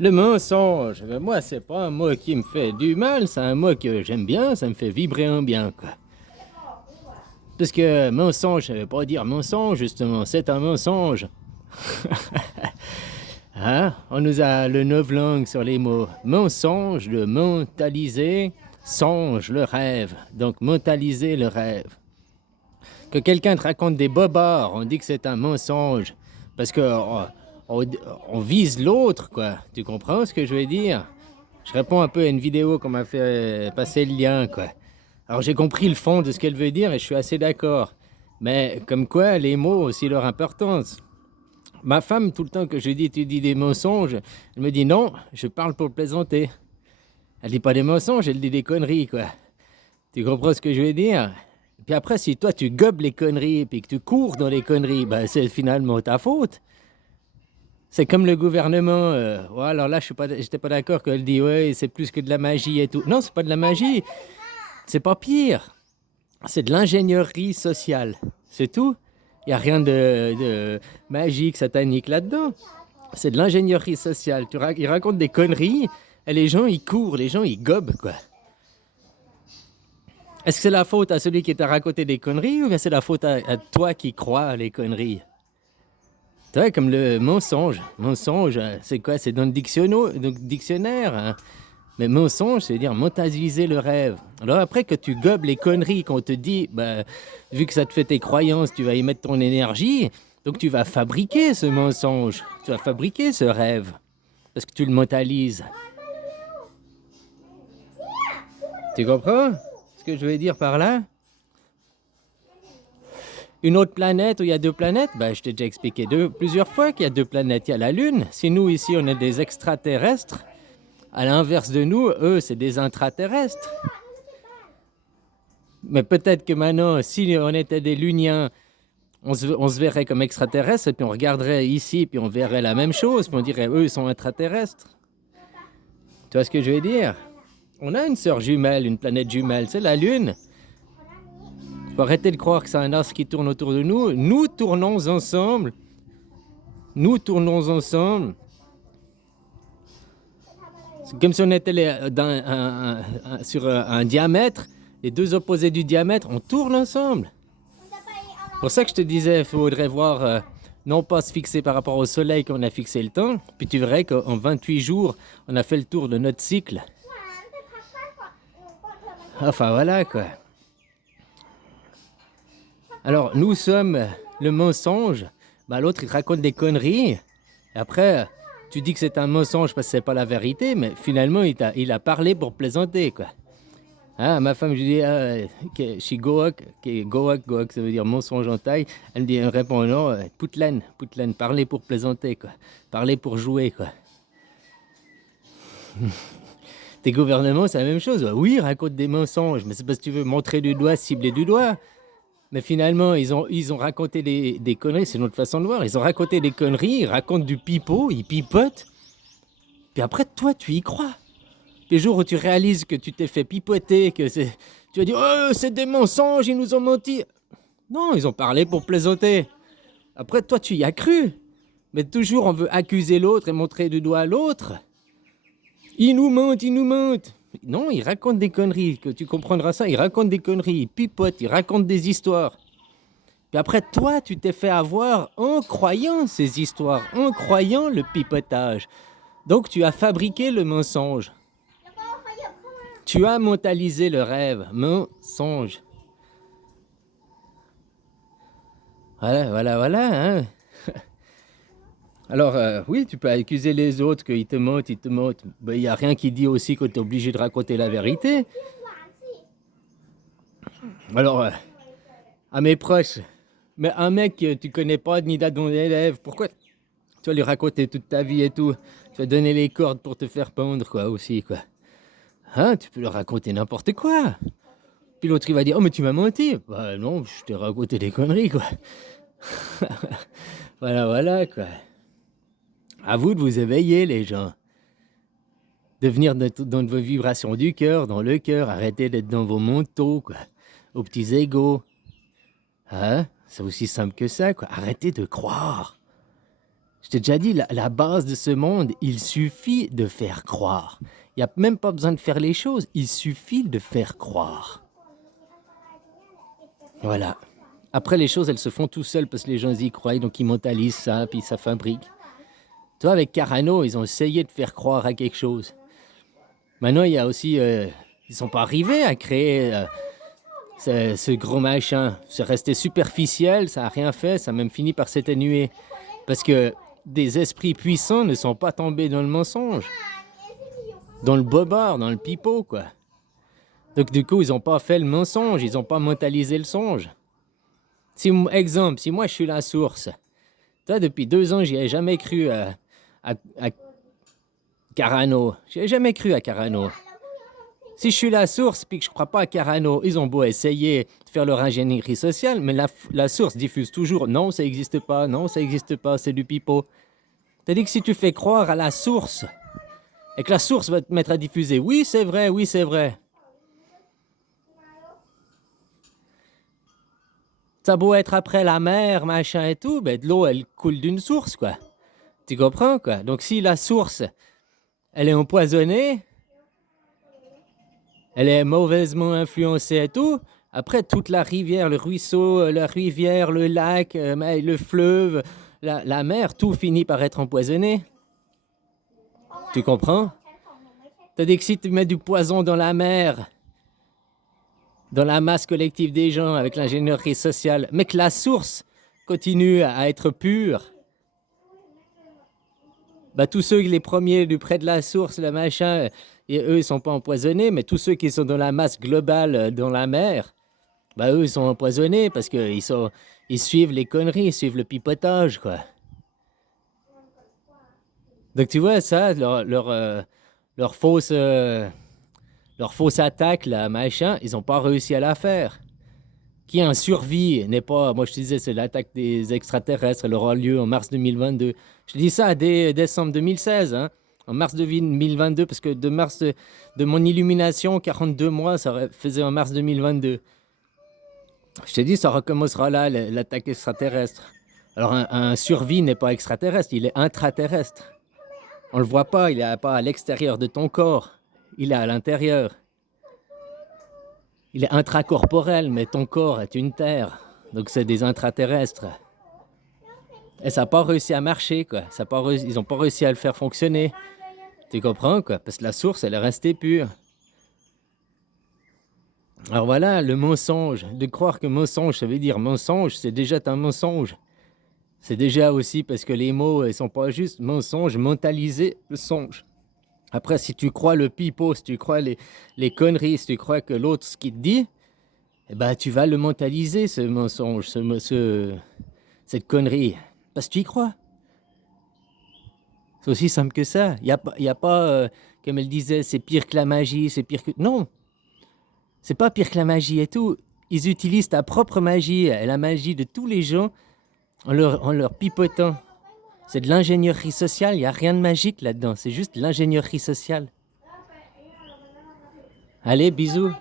Le mensonge, moi, c'est pas un mot qui me fait du mal, c'est un mot que j'aime bien, ça me fait vibrer en bien, quoi. Parce que mensonge, ça veut pas dire mensonge, justement, c'est un mensonge. Hein? On nous a le neuf langues sur les mots. Mensonge, le mentaliser, songe, le rêve. Donc, mentaliser le rêve. Que quelqu'un te raconte des bobards, on dit que c'est un mensonge. Parce que on, on vise l'autre, quoi. Tu comprends ce que je veux dire? Je réponds un peu à une vidéo qu'on m'a fait passer le lien, quoi. Alors j'ai compris le fond de ce qu'elle veut dire et je suis assez d'accord. Mais comme quoi, les mots ont aussi leur importance. Ma femme, tout le temps que je dis tu dis des mensonges, elle me dit non, je parle pour plaisanter. Elle dit pas des mensonges, elle dit des conneries, quoi. Tu comprends ce que je veux dire? Puis après, si toi tu gobes les conneries et puis que tu cours dans les conneries, ben c'est finalement ta faute. C'est comme le gouvernement. Ouais, alors là, j'étais pas d'accord qu'elle dit ouais, c'est plus que de la magie et tout. Non, c'est pas de la magie. C'est pas pire. C'est de l'ingénierie sociale. C'est tout. Il n'y a rien de magique, satanique là-dedans. C'est de l'ingénierie sociale. Ils racontent des conneries et les gens, ils courent, les gens, ils gobent, quoi. Est-ce que c'est la faute à celui qui t'a raconté des conneries ou bien c'est la faute à toi qui crois les conneries? Tu vois, comme le mensonge. Mensonge, c'est quoi? C'est dans le dictionnaire. Hein? Mais mensonge, c'est dire mentaliser le rêve. Alors après que tu gobes les conneries qu'on te dit, bah, vu que ça te fait tes croyances, tu vas y mettre ton énergie, donc tu vas fabriquer ce mensonge, tu vas fabriquer ce rêve, parce que tu le mentalises. Tu comprends ce que je veux dire par là? Une autre planète où il y a deux planètes, bah, je t'ai déjà expliqué plusieurs fois qu'il y a deux planètes. Il y a la Lune, si nous ici on est des extraterrestres, à l'inverse de nous, eux c'est des intraterrestres. Mais peut-être que maintenant, si on était des Luniens, on se verrait comme extraterrestres, et puis on regarderait ici, puis on verrait la même chose, puis on dirait, eux, ils sont intraterrestres. Tu vois ce que je veux dire? On a une sœur jumelle, une planète jumelle, c'est la Lune. Faut arrêter de croire que c'est un astre qui tourne autour de nous. Nous tournons ensemble. Nous tournons ensemble. C'est comme si on était sur un diamètre, les deux opposés du diamètre, on tourne ensemble. C'est pour ça que je te disais, il faudrait voir, non pas se fixer par rapport au soleil qu'on a fixé le temps, puis tu verrais qu'en 28 jours, on a fait le tour de notre cycle. Enfin voilà quoi. Alors nous sommes le mensonge, bah, l'autre il te raconte des conneries, et après tu dis que c'est un mensonge parce que c'est pas la vérité, mais finalement il a parlé pour plaisanter quoi. Ah, ma femme, je lui dis, goak, ça veut dire mensonge en taille. Elle me répond non, poutlan, parler pour plaisanter, quoi. Parler pour jouer, quoi. Tes gouvernements, c'est la même chose. Oui, ils racontent des mensonges, mais c'est parce que tu veux montrer du doigt, cibler du doigt. Mais finalement, ils ont raconté des conneries, c'est notre façon de voir. Ils ont raconté des conneries, ils racontent du pipeau, ils pipotent. Puis après, toi, tu y crois. Les jours où tu réalises que tu t'es fait pipoter, que c'est... Tu vas dire, oh, c'est des mensonges, ils nous ont menti. Non, ils ont parlé pour plaisanter. Après, toi, tu y as cru. Mais toujours, on veut accuser l'autre et montrer du doigt à l'autre. Ils nous mentent, ils nous mentent. Non, ils racontent des conneries, que tu comprendras ça. Ils racontent des conneries, ils pipotent, ils racontent des histoires. Puis après, toi, tu t'es fait avoir en croyant ces histoires, en croyant le pipotage. Donc, tu as fabriqué le mensonge. Tu as mentalisé le rêve, mensonge. Voilà, hein. Alors, oui, tu peux accuser les autres qu'ils te mentent, ils te mentent. Ben, il n'y a rien qui dit aussi que tu es obligé de raconter la vérité. Alors, à mes proches, mais un mec que tu connais pas ni date ton élève, pourquoi tu vas lui raconter toute ta vie et tout? Tu vas donner les cordes pour te faire pendre, quoi, aussi, quoi. Hein, tu peux leur raconter n'importe quoi. Puis l'autre, il va dire, oh, mais tu m'as menti. Bah non, je t'ai raconté des conneries, quoi. Voilà, quoi. À vous de vous éveiller, les gens. De venir dans vos vibrations du cœur, dans le cœur. Arrêtez d'être dans vos manteaux, quoi. Aux petits égaux. Hein? C'est aussi simple que ça, quoi. Arrêtez de croire. Je t'ai déjà dit, la base de ce monde, il suffit de faire croire. Il n'y a même pas besoin de faire les choses, il suffit de faire croire. Voilà. Après, les choses, elles se font tout seules parce que les gens y croient, donc ils mentalisent ça, puis ça fabrique. Toi, avec Carano, ils ont essayé de faire croire à quelque chose. Maintenant, il y a aussi... ils sont pas arrivés à créer ce gros machin. C'est resté superficiel, ça n'a rien fait, ça a même fini par s'atténuer. Parce que des esprits puissants ne sont pas tombés dans le mensonge, dans le bobard, dans le pipeau, quoi. Donc du coup, ils n'ont pas fait le mensonge, ils n'ont pas mentalisé le songe. Exemple, si moi je suis la source, toi, depuis 2 ans, j'y ai jamais cru à Carano. J'y ai jamais cru à Carano. Si je suis la source puis que je crois pas à Carano, ils ont beau essayer de faire leur ingénierie sociale, mais la source diffuse toujours non, ça n'existe pas, non, ça n'existe pas, c'est du pipeau. C'est-à-dire que si tu fais croire à la source et que la source va te mettre à diffuser oui, c'est vrai, oui, c'est vrai. Ça a beau être après la mer, machin et tout, ben de l'eau, elle coule d'une source, quoi. Tu comprends, quoi? Donc si la source, elle est empoisonnée, elle est mauvaisement influencée et tout, après toute la rivière, le ruisseau, la rivière, le lac, le fleuve, la mer, tout finit par être empoisonné. Tu comprends? C'est-à-dire que si tu mets du poison dans la mer, dans la masse collective des gens, avec l'ingénierie sociale, mais que la source continue à être pure, bah, tous ceux, les premiers du près de la source, le machin, et eux, ils sont pas empoisonnés, mais tous ceux qui sont dans la masse globale, dans la mer, bah, eux, ils sont empoisonnés parce ils suivent les conneries, ils suivent le pipotage, quoi. Donc, tu vois, ça, leur fausse attaque, là, machin, ils n'ont pas réussi à la faire. Qui en survie n'est pas... Moi, je te disais, c'est l'attaque des extraterrestres. Elle aura lieu en mars 2022. Je te dis ça dès décembre 2016, hein. En mars 2022, parce que de mon illumination, 42 mois, ça faisait en mars 2022. Je te dis, ça recommencera là, l'attaque extraterrestre. Alors, un survie n'est pas extraterrestre, il est intraterrestre. On le voit pas, il n'est pas à l'extérieur de ton corps. Il est à l'intérieur. Il est intracorporel, mais ton corps est une terre. Donc c'est des intraterrestres. Et ça n'a pas réussi à marcher, quoi. Ils n'ont pas réussi à le faire fonctionner. Tu comprends, quoi? Parce que la source, elle est restée pure. Alors voilà, le mensonge. De croire que mensonge, ça veut dire mensonge, c'est déjà un mensonge. C'est déjà aussi parce que les mots, ils sont pas justes. Mensonge, mentaliser le songe. Après, si tu crois le pipeau, si tu crois les conneries, si tu crois que l'autre, ce qu'il te dit, eh ben, tu vas le mentaliser, ce mensonge, cette connerie. Parce que tu y crois. C'est aussi simple que ça. Il y a pas comme elle disait, c'est pire que la magie, c'est pire que... Non, c'est pas pire que la magie et tout. Ils utilisent ta propre magie et la magie de tous les gens en leur pipotant. C'est de l'ingénierie sociale, il n'y a rien de magique là-dedans. C'est juste l'ingénierie sociale. Allez, bisous.